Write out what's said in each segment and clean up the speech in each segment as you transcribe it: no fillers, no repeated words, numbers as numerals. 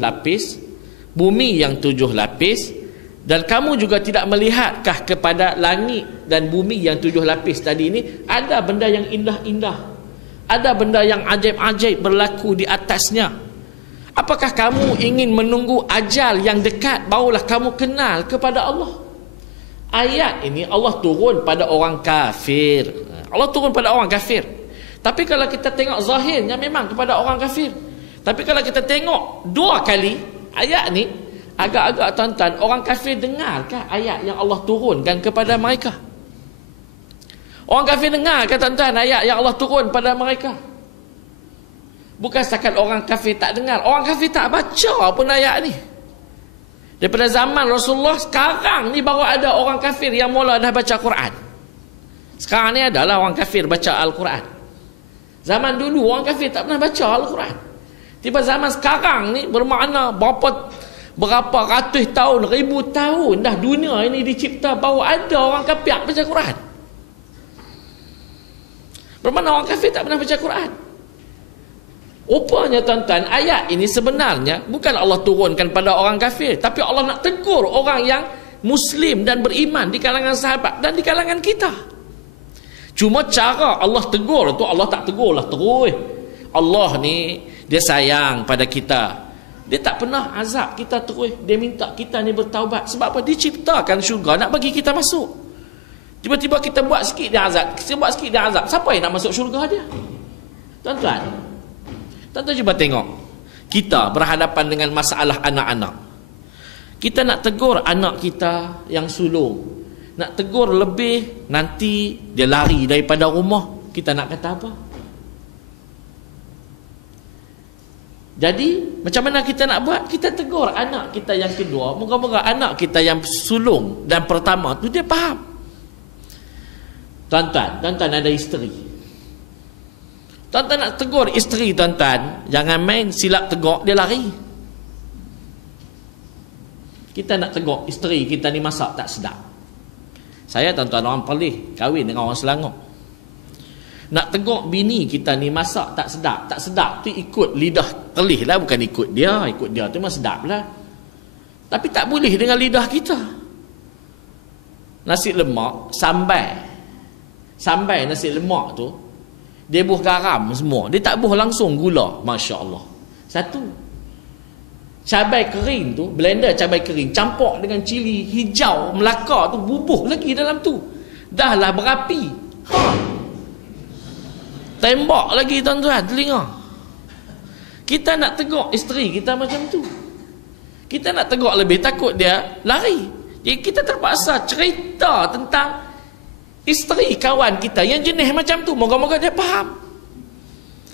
lapis, bumi yang 7 lapis, dan kamu juga tidak melihatkah kepada langit dan bumi yang 7 lapis tadi ini ada benda yang indah-indah, ada benda yang ajaib-ajaib berlaku di atasnya. Apakah kamu ingin menunggu ajal yang dekat barulah kamu kenal kepada Allah? Ayat ini Allah turun pada orang kafir. Allah turun pada orang kafir. Tapi kalau kita tengok zahirnya memang kepada orang kafir. Tapi kalau kita tengok 2 kali ayat ni, agak-agak tuan-tuan, orang kafir dengarkah ayat yang Allah turunkan kepada mereka? Orang kafir dengarkah tuan-tuan ayat yang Allah turun pada mereka? Bukan setakat orang kafir tak dengar, orang kafir tak baca pun ayat ni. Daripada zaman Rasulullah, sekarang ni baru ada orang kafir yang mula dah baca Quran. Sekarang ni adalah orang kafir baca Al-Quran. Zaman dulu orang kafir tak pernah baca Al-Quran. Tiba zaman sekarang ni bermakna berapa ratus tahun, ribu tahun dah dunia ini dicipta baru ada orang kafir baca Quran. Bermakna orang kafir tak pernah baca Quran. Rupanya tuan-tuan, ayat ini sebenarnya bukan Allah turunkan pada orang kafir, tapi Allah nak tegur orang yang Muslim dan beriman di kalangan sahabat dan di kalangan kita. Cuma cara Allah tegur tu, Allah tak tegurlah terus. Allah ni dia sayang pada kita, dia tak pernah azab kita terus. Dia minta kita ni bertaubat. Sebab apa? Dia ciptakan syurga nak bagi kita masuk. Tiba-tiba kita buat sikit dia azab, kita buat sikit dia azab. Siapa yang nak masuk syurga dia? Tuan-tuan cuba tengok, kita berhadapan dengan masalah anak-anak. Kita nak tegur anak kita yang sulung, nak tegur lebih, nanti dia lari daripada rumah, kita nak kata apa? Jadi macam mana kita nak buat? Kita tegur anak kita yang kedua, moga-moga anak kita yang sulung dan pertama tu dia faham. Tuan-tuan ada isteri, tuan-tuan nak tegur isteri tuan-tuan, jangan main silap tegur dia lari. Kita nak tegur isteri kita ni masak tak sedap. Saya tuan-tuan orang Perlis, kahwin dengan orang Selangor. Nak tegur bini kita ni masak tak sedap. Tak sedap tu ikut lidah Perlis lah, bukan ikut dia. Ikut dia tu memang sedap lah, tapi tak boleh dengan lidah kita. Nasi lemak, sambai nasi lemak tu, dia buh garam semua. Dia tak buh langsung gula. Masya Allah. Satu, cabai kering tu, blender cabai kering campur dengan cili hijau Melaka tu, bubuh lagi dalam tu. Dah lah berapi. Tembak lagi tuan-tuan telinga. Kita nak tegur isteri kita macam tu. Kita nak tegur lebih, takut dia lari. Jadi kita terpaksa cerita tentang isteri kawan kita yang jenis macam tu, moga-moga dia faham.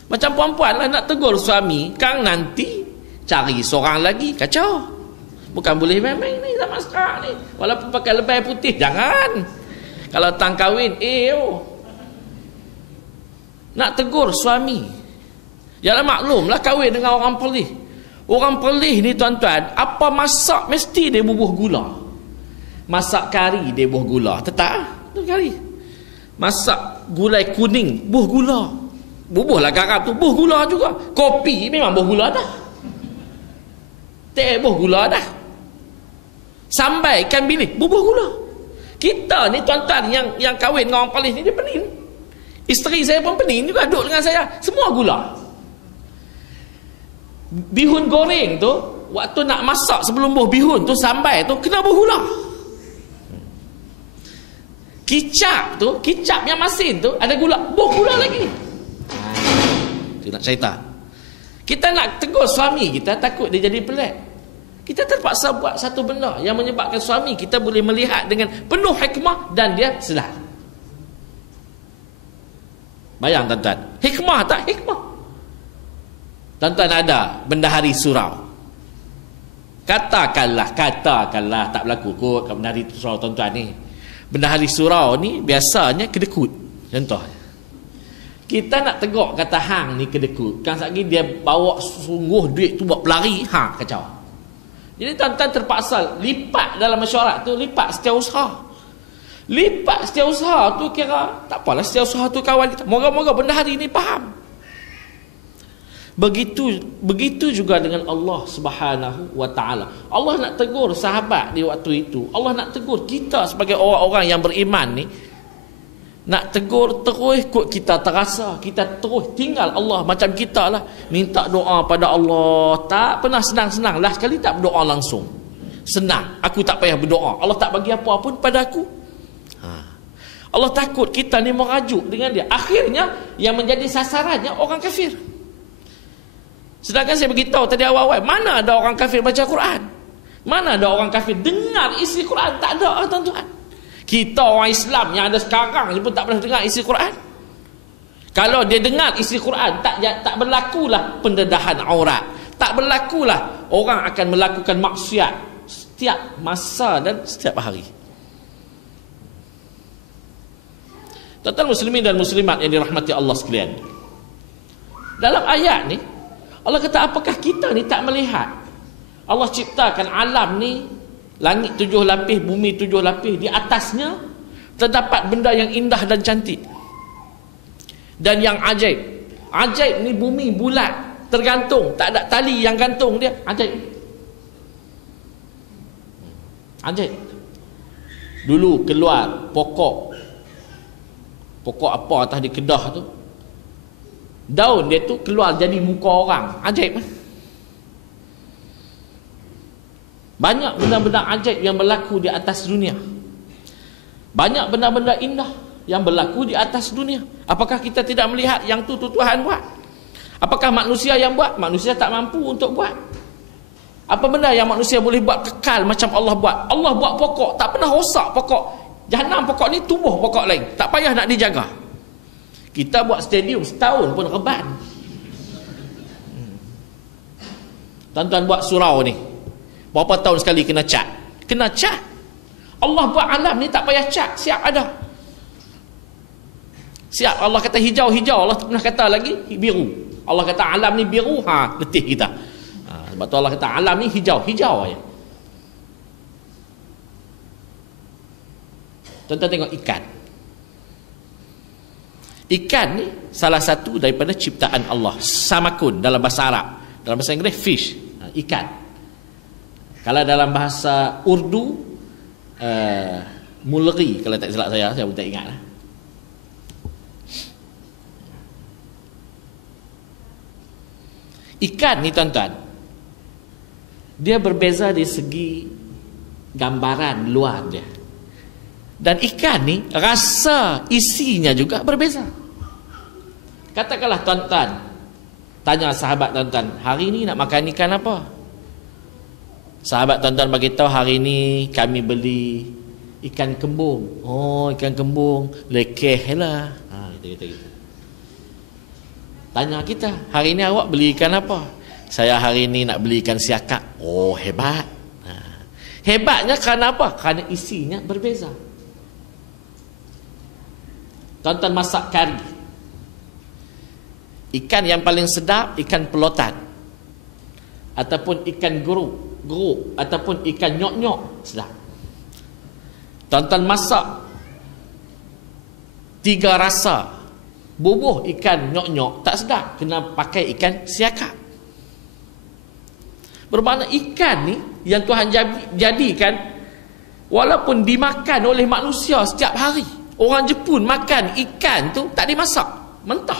Macam perempuan lah nak tegur suami, kang nanti cari seorang lagi, kacau. Bukan boleh main-main ni zaman sekarang ni. Walaupun pakai lebay putih, jangan. Kalau tang kahwin, nak tegur suami, yalah maklumlah kahwin dengan orang Perlis. Orang Perlis ni tuan-tuan, apa masak mesti dia bubuh gula. Masak kari dia bubuh gula, tetap kari. Masak gulai kuning buh gula, bubuhlah garam tu, buh gula juga. Kopi memang buh gula dah, teh buh gula dah. Sambai ikan bilis bubuh gula. Kita ni tuan-tuan yang kahwin dengan orang Perlis ni, dia pening. Isteri saya pun pening juga, duduk dengan saya, semua gula. Bihun goreng tu, waktu nak masak sebelum buh bihun tu, sambai tu kena buh gula. Kicap tu, kicap yang masin tu ada gula, buh gula lagi. Itu nak cerita. Kita nak tegur suami kita, takut dia jadi pelik. Kita terpaksa buat satu benda yang menyebabkan suami kita boleh melihat dengan penuh hikmah dan dia sedar. Bayang tuan-tuan, hikmah tak hikmah? Tuan-tuan ada bendahari surau. Katakanlah tak berlaku kot bendahari surau tuan-tuan ni. Bendahari surau ni biasanya kedekut. Contoh, kita nak tegak kata hang ni kedekut, kan lagi dia bawa sungguh duit tu buat pelari, kacau. Jadi tuan-tuan terpaksa lipat dalam mesyuarat tu, lipat setiausaha. Lipat setiausaha tu, kira tak apalah setiausaha tu kawan kita. Moga-moga bendahari ni faham. Begitu juga dengan Allah Subhanahu wa taala. Allah nak tegur sahabat di waktu itu. Allah nak tegur kita sebagai orang-orang yang beriman ni. Nak tegur terus kot kita terasa, kita terus tinggal Allah macam kita lah. Minta doa pada Allah, tak pernah senang-senang. Last sekali tak berdoa langsung. Senang, aku tak payah berdoa. Allah tak bagi apa pun pada aku. Allah takut kita ni merajuk dengan dia. Akhirnya yang menjadi sasarannya orang kafir. Sedangkan saya beritahu tadi awal-awal, mana ada orang kafir baca Quran? Mana ada orang kafir dengar isi Quran? Tak ada, tuan-tuan. Kita orang Islam yang ada sekarang pun tak pernah dengar isi Quran. Kalau dia dengar isi Quran, tak berlakulah pendedahan aurat. Tak berlakulah orang akan melakukan maksiat setiap masa dan setiap hari. Tuan-tuan muslimin dan muslimat yang dirahmati Allah sekalian. Dalam ayat ni Allah kata, apakah kita ni tak melihat Allah ciptakan alam ni, langit 7 lapis, bumi 7 lapis, di atasnya terdapat benda yang indah dan cantik dan yang ajaib. Ajaib ni bumi bulat, tergantung, tak ada tali yang gantung dia. Ajaib. Ajaib. Dulu keluar pokok apa atas di Kedah tu, daun dia tu keluar jadi muka orang. Ajaib. Banyak benda-benda ajaib yang berlaku di atas dunia. Banyak benda-benda indah yang berlaku di atas dunia. Apakah kita tidak melihat yang tu Tuhan buat? Apakah manusia yang buat? Manusia tak mampu untuk buat. Apa benda yang manusia boleh buat kekal macam Allah buat? Allah buat pokok, tak pernah rosak pokok. Jahanam pokok ni tumbuh pokok lain, tak payah nak dijaga. Kita buat stadium setahun pun reban. Tuan-tuan buat surau ni, berapa tahun sekali kena cat? Kena cat. Allah buat alam ni tak payah cat, siap ada. Siap. Allah kata hijau-hijau, Allah tak pernah kata lagi biru. Allah kata alam ni biru, letih kita. Sebab tu Allah kata alam ni hijau-hijau aja. Tuan-tuan tengok ikan. Ikan ni salah satu daripada ciptaan Allah. Samakun dalam bahasa Arab. Dalam bahasa Inggeris fish, ikan. Kalau dalam bahasa Urdu mulri, kalau tak silap saya pun tak ingat lah. Ikan ni tuan-tuan, dia berbeza dari segi gambaran luar dia. Dan ikan ni rasa isinya juga berbeza. Katakanlah tuan-tuan tanya sahabat tuan-tuan, hari ni nak makan ikan apa? Sahabat tuan-tuan bagi tahu, hari ni kami beli ikan kembung. Oh, ikan kembung lekeh lah. Gitu. Tanya kita, hari ni awak beli ikan apa? Saya hari ni nak beli ikan siakap. Oh, hebat. Hebatnya kerana apa? Kerana isinya berbeza. Tuan-tuan masak kari, ikan yang paling sedap ikan pelotan, ataupun ikan geruk, ataupun ikan nyok-nyok, sedap. Tuan-tuan masak 3 rasa, bubuh ikan nyok-nyok tak sedap, kena pakai ikan siakap. Bermakna ikan ni yang Tuhan jadikan, walaupun dimakan oleh manusia setiap hari. Orang Jepun makan ikan tu tak dimasak, mentah.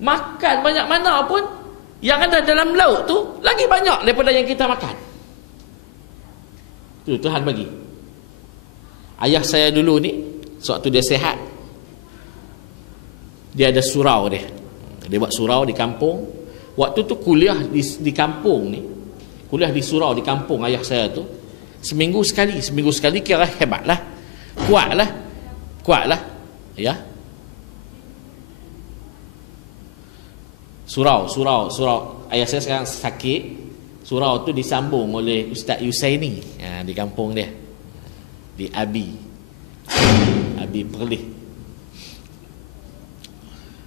Makan banyak mana pun, yang ada dalam laut tu lagi banyak daripada yang kita makan. Itu Tuhan bagi. Ayah saya dulu ni, sewaktu dia sihat, dia ada surau dia. Dia buat surau di kampung. Waktu tu kuliah di kampung ni, kuliah di surau di kampung ayah saya tu, seminggu sekali kira hebat lah, kuat lah, ya. Surau ayah saya sekarang sakit. Surau tu disambung oleh Ustaz Yusaini, di kampung dia, di Abi Perlis.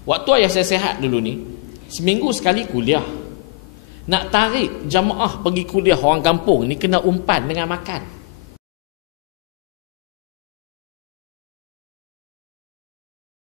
Waktu ayah saya sihat dulu ni, seminggu sekali kuliah. Nak tarik jamaah pergi kuliah orang kampung ni kena umpan dengan makan.